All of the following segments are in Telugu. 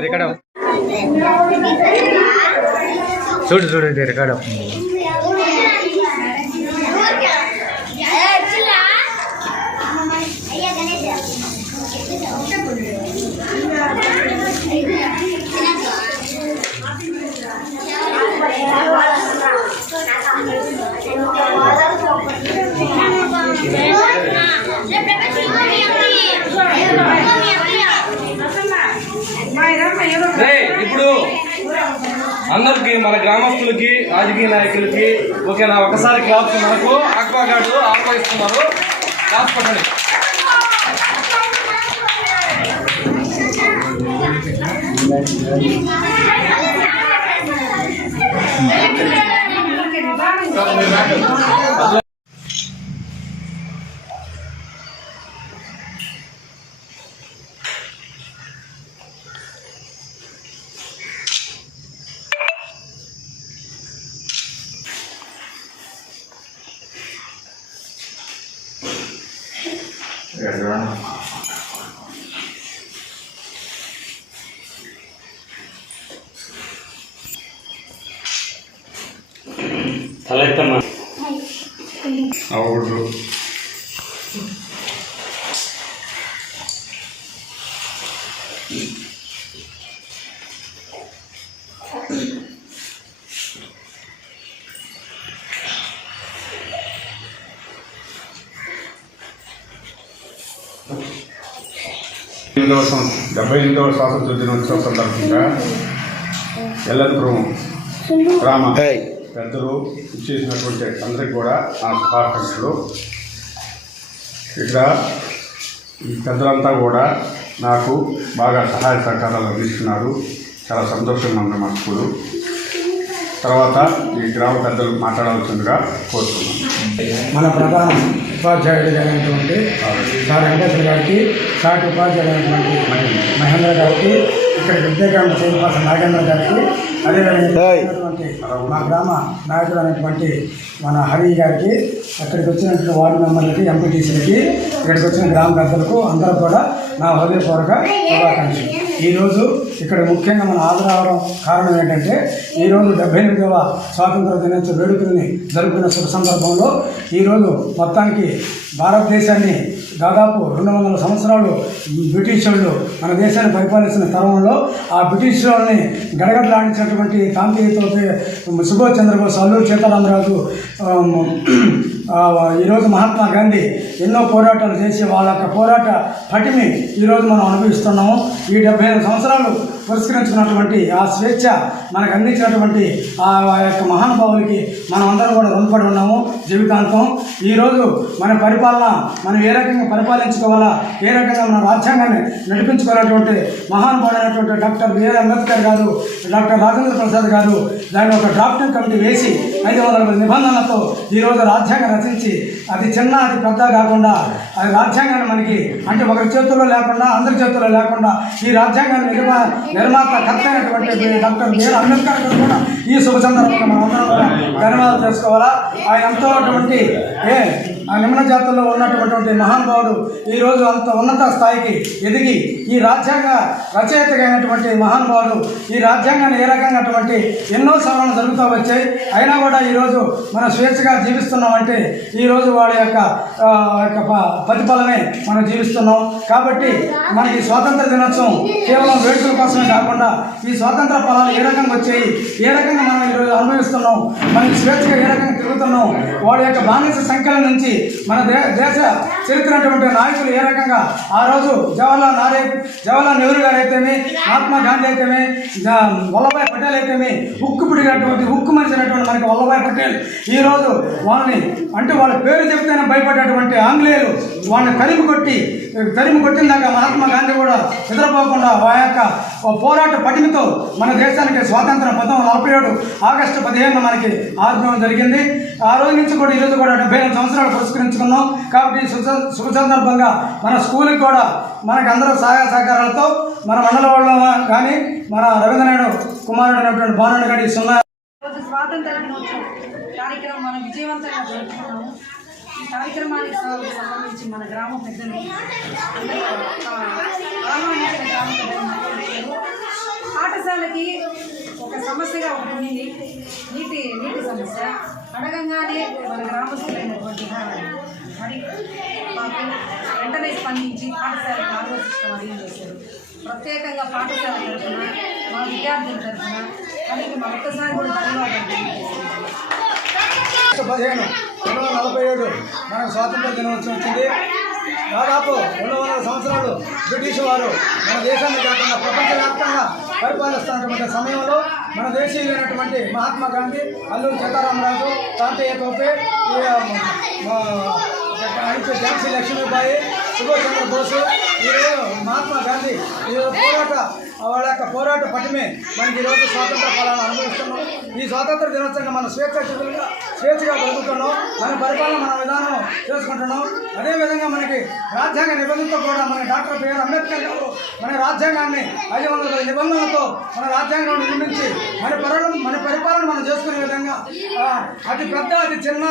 రికార్డ్ చూడు చూడు రికార్డ్ అవుతుంది అందరికి మన గ్రామస్తులకి రాజకీయ నాయకులకి ఓకేనా? ఒకసారి క్లాప్స్ మనకు ఆక్వా గార్డు ఆహ్వానిస్తున్నారు క్లాప్స్ పట్టండి తలెత్తమ్మా అవుడు ఎనిమిదవ సంవత్సరం డెబ్బై ఎనిమిదవ స్వాతంత్ర దినోత్సవ సందర్భంగా ఎల్లపురం గ్రామ పెద్దలు ఇచ్చేసినటువంటి అందరికి కూడా నా శుభాకాంక్షలు. ఇక్కడ ఈ పెద్దలంతా కూడా నాకు బాగా సహాయ సహకారాలు అందిస్తున్నారు. చాలా సంతోషంగా ఉంది మా స్కూలు. తర్వాత ఈ గ్రామ పెద్దలు మాట్లాడాల్సిందిగా కోరుతున్నాను మన ప్రధాన ఉపాధ్యాయుడు అయినటువంటి సార్ వెంకటేశ్వర గారికి సాటి ఉపాధ్యాయుడు అయినటువంటి మహేంద్ర గారికి ఇక్కడ విద్యాగ్రామ చైర్పర్సన్ నాగేంద్ర గారికి అదేవిధంగా మా గ్రామ నాయకుడు అయినటువంటి మన హరి గారికి అక్కడికి వచ్చినటువంటి వార్డు మెంబర్లకి ఎంపీటీసీలకి ఇక్కడికి వచ్చిన గ్రామ పెద్దలకు అందరూ కూడా నా హృదయపూర్వక శుభాకాంక్షలు. ఈరోజు ఇక్కడ ముఖ్యంగా మన హాజరవడం కారణం ఏంటంటే ఈరోజు డెబ్బై ఎనిమిదవ స్వాతంత్ర దినోత్సవ వేడుకల్ని జరుపుకున్న శుభ సందర్భంలో ఈరోజు మొత్తానికి భారతదేశాన్ని దాదాపు రెండు వందల సంవత్సరాలు బ్రిటిష్ వాళ్ళు మన దేశాన్ని పరిపాలించిన తరుణంలో ఆ బ్రిటిష్ వాళ్ళని గడగడలాడించినటువంటి కాంతీయతో సుభాష్ చంద్రబోస్ అల్లూరు సీతారామరాజు ఈరోజు మహాత్మా గాంధీ ఎన్నో పోరాటాలు చేసి వాళ్ళ యొక్క పోరాట పటిమి ఈరోజు మనం అనుభవిస్తున్నాము. ఈ డెబ్బై ఐదు సంవత్సరాలు పురస్కరించుకున్నటువంటి ఆ స్వేచ్ఛ మనకు అందించినటువంటి ఆ యొక్క మహానుభావులకి మనం అందరం కూడా రుణపడి ఉన్నాము. జీవితాంతం ఈరోజు మన పరిపాలన మనం ఏ రకంగా పరిపాలించుకోవాలా ఏ రకంగా మన రాజ్యాంగాన్ని నడిపించుకోవాలన్నటువంటి మహానుభావుడైనటువంటి డాక్టర్ బిఆర్ అంబేద్కర్ గారు డాక్టర్ రాజేంద్ర ప్రసాద్ గారు దాని ఒక డ్రాఫ్టింగ్ కమిటీ వేసి ఐదు వందల నిబంధనలతో ఈరోజు రాజ్యాంగం రచించి అది చిన్న అది పెద్ద కాకుండా అది రాజ్యాంగాన్ని మనకి అంటే ఒకరి చేతుల్లో లేకుండా అందరి చేతుల్లో లేకుండా ఈ రాజ్యాంగాన్ని నిర్మా నిర్మాత కర్త అయినటువంటి డాక్టర్ అంబేద్కర్ గారు కూడా ఈ శుభ సందర్భంగా మనం అందరం కూడా ధన్యవాదాలు తెలుసుకోవాలా? ఆయన ఎంతో అటువంటి ఏ ఆ నిమ్న జాతుల్లో ఉన్నటువంటి మహానుభావుడు ఈరోజు అంత ఉన్నత స్థాయికి ఎదిగి ఈ రాజ్యాంగ రచయితగా అయినటువంటి మహానుభావుడు ఈ రాజ్యాంగాన్ని ఏ రకంగా అటువంటి ఎన్నో సవరణలు జరుగుతూ వచ్చాయి. అయినా కూడా ఈరోజు మనం స్వేచ్ఛగా జీవిస్తున్నామంటే ఈరోజు వాళ్ళ యొక్క యొక్క ప్రతిఫలమే మనం జీవిస్తున్నాం. కాబట్టి మనకి స్వాతంత్ర దినోత్సవం కేవలం వేడుకల కోసమే కాకుండా ఈ స్వాతంత్ర ఫలాలు ఏ రకంగా వచ్చాయి ఏ రకంగా మనం ఈరోజు అనుభవిస్తున్నాం మనకి స్వేచ్ఛగా ఏ రకంగా తిరుగుతున్నాం. వాళ్ళ యొక్క బానిస సంఖ్యల నుంచి మన దేశ దేశ చరిత్రటువంటి నాయకులు ఏ రకంగా ఆ రోజు జవహర్లాల్ నారే జవహర్లాల్ నెహ్రూ గారు అయితేమి మహాత్మా గాంధీ అయితేమి వల్లభాయ్ పటేల్ అయితేమి ఉక్కు పిడిగినటువంటి ఉక్కు మనిషి మనకి వల్లభాయ్ పటేల్ ఈరోజు వాళ్ళని అంటే వాళ్ళ పేరు చెప్తేనే భయపడేటువంటి ఆంగ్లేయులు వాళ్ళని తరిమి కొట్టి తరిమి కొట్టిన దాకా మహాత్మా గాంధీ కూడా నిద్రపోకుండా ఆ యొక్క పోరాట పటిమతో మన దేశానికి స్వాతంత్రం పంతొమ్మిది నలభై ఏడు ఆగస్టు పదిహేను మనకి ఆగ్రహం జరిగింది. ఆ రోజు నుంచి కూడా ఈరోజు కూడా డెబ్బై ఎనిమిది సంవత్సరాలు పురస్కరించుకున్నాం. కాబట్టి శుభ సందర్భంగా మన స్కూల్కి కూడా మనకు అందరూ సహాయ సహకారాలతో మన మండల వాళ్ళు కానీ మన రవీంద్రనాయుడు కుమారుడు అయినటువంటి భానుడు గడి సున్నా స్వాతంత్ర కార్యక్రమం మనం విజయవంతంగా జరుపుకున్నాము. ఈ కార్యక్రమానికి సంబంధించి మన గ్రామ పెద్దలు పాఠశాలకి ఒక సమస్యగా ఉంటుంది. నీటి నీటి సమస్య. అడగంగానే మన గ్రామస్తులైనటువంటి మరి మాకు వెంటనే స్పందించి పాఠశాల ఆలోచించడం అడిగి చేశారు. ప్రత్యేకంగా పాఠశాల తరఫున మా విద్యార్థుల తరఫున మా మరొకసారి కూడా ధన్యవాదాలు పదిహేను రెండు వందల నలభై ఏడు మనకు స్వాతంత్ర దినోత్సవం వచ్చింది. దాదాపు రెండు వందల సంవత్సరాలు బ్రిటిష్ వారు మన దేశాన్ని కాకుండా ప్రపంచవ్యాప్తంగా పరిపాలిస్తున్నటువంటి సమయంలో మన దేశీయులైనటువంటి మహాత్మా గాంధీ అల్లూరి సీతారామరాజు తాతయ్య తోపే ఈ, ఆ, ఝాన్సీ లక్ష్మీబాయి సుభాష్ చంద్రబోసు ఈరోజు మహాత్మా గాంధీ ఈ పోరాట వాళ్ళ యొక్క పోరాట పటిమే. మనకి ఈరోజు స్వాతంత్ర ఫలాన్ని అనుభవిస్తున్నాం. ఈ స్వాతంత్ర దినోత్సవంగా మనం స్వేచ్ఛ స్వేచ్ఛగా బతుకుతున్నాం మన పరిపాలన మన విధానం చేసుకుంటున్నాం. అదేవిధంగా మనకి రాజ్యాంగ నిబంధనతో కూడా మన డాక్టర్ బిఆర్ అంబేద్కర్ గారు మన రాజ్యాంగాన్ని ఐదు వందల నిబంధనలతో మన రాజ్యాంగం నిర్మించి మన పరిపాలన మన పరిపాలన మనం చేసుకునే విధంగా అతి పెద్ద అతి చిన్న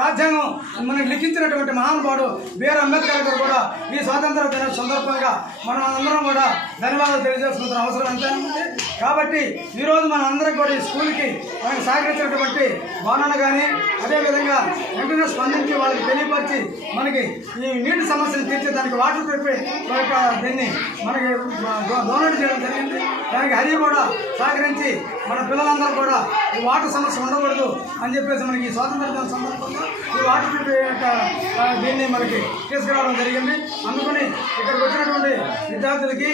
రాజ్యాంగం మనకి లిఖించినటువంటి మహానుభావుడు బిఆర్ అంబేద్కర్ గారు కూడా ఈ స్వాతంత్ర దినోత్సవం సందర్భంగా మనం అందరం కూడా ధన్యవాదాలు తెలియజేసుకుంటున్న అవసరం ఎంతైనా కాబట్టి ఈరోజు మన అందరం కూడా ఈ స్కూల్కి మనకు సహకరించినటువంటి బాణన కానీ అదేవిధంగా వెంటనే స్పందించి వాళ్ళకి తెలియపరిచి మనకి ఈ నీటి సమస్యను తీర్చేదానికి వాటర్ ట్రిప్ యొక్క దీన్ని మనకి డోనేట్ చేయడం జరిగింది. దానికి హరి కూడా సహకరించి మన పిల్లలందరూ కూడా ఈ వాటర్ సమస్య ఉండకూడదు అని చెప్పేసి మనకి ఈ స్వాతంత్ర దిన సందర్భంగా ఈ వాటర్ ట్రిప్ యొక్క దీన్ని మనకి తీసుకురావడం జరిగింది. అందుకని ఇక్కడికి వచ్చినటువంటి విద్యార్థులకి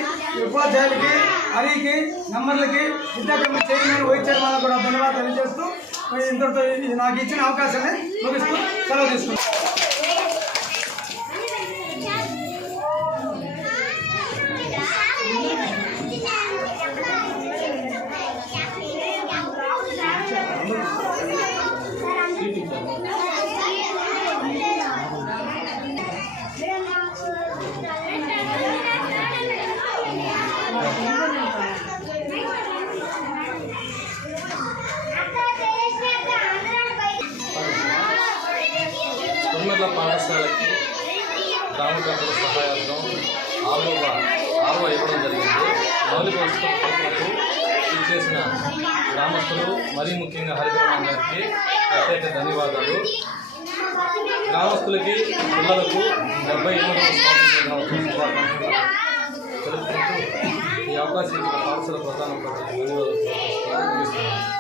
ఉపాధ్యాయులకి హరికి నంబర్లకి విద్యా కమిటీ చైర్మన్ వైస్ చైర్మన్ కూడా ధన్యవాదాలు తెలియజేస్తూ ఇంతటితో నాకు ఇచ్చిన అవకాశాన్ని ముగిస్తూ సెలవు తీసుకుంటాను తొమ్మిదిల పాఠశాలకి గ్రామ పెద్దల సహాయార్థం ఆరువ ఆరువ ఇవ్వడం జరిగింది. మౌలిక వసతులకు ఇచ్చేసిన గ్రామస్తులు మరీ ముఖ్యంగా హరిగ్రామం గారికి ప్రత్యేక ధన్యవాదాలు. గ్రామస్తులకి పిల్లలకు డెబ్బై ఎనిమిదవ స్వాతంత్ర తెలుపుకుంటూ ఈ అవకాశం ఇచ్చిన పాఠశాల ప్రధాన ఉపాధ్యాయులకు ధన్యవాదాలు తెలియజేస్తూ ముగిస్తున్నాను.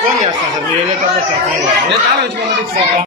ఫోన్ చేస్తాను సార్ మీరు ఏదైతే సార్ ఫోన్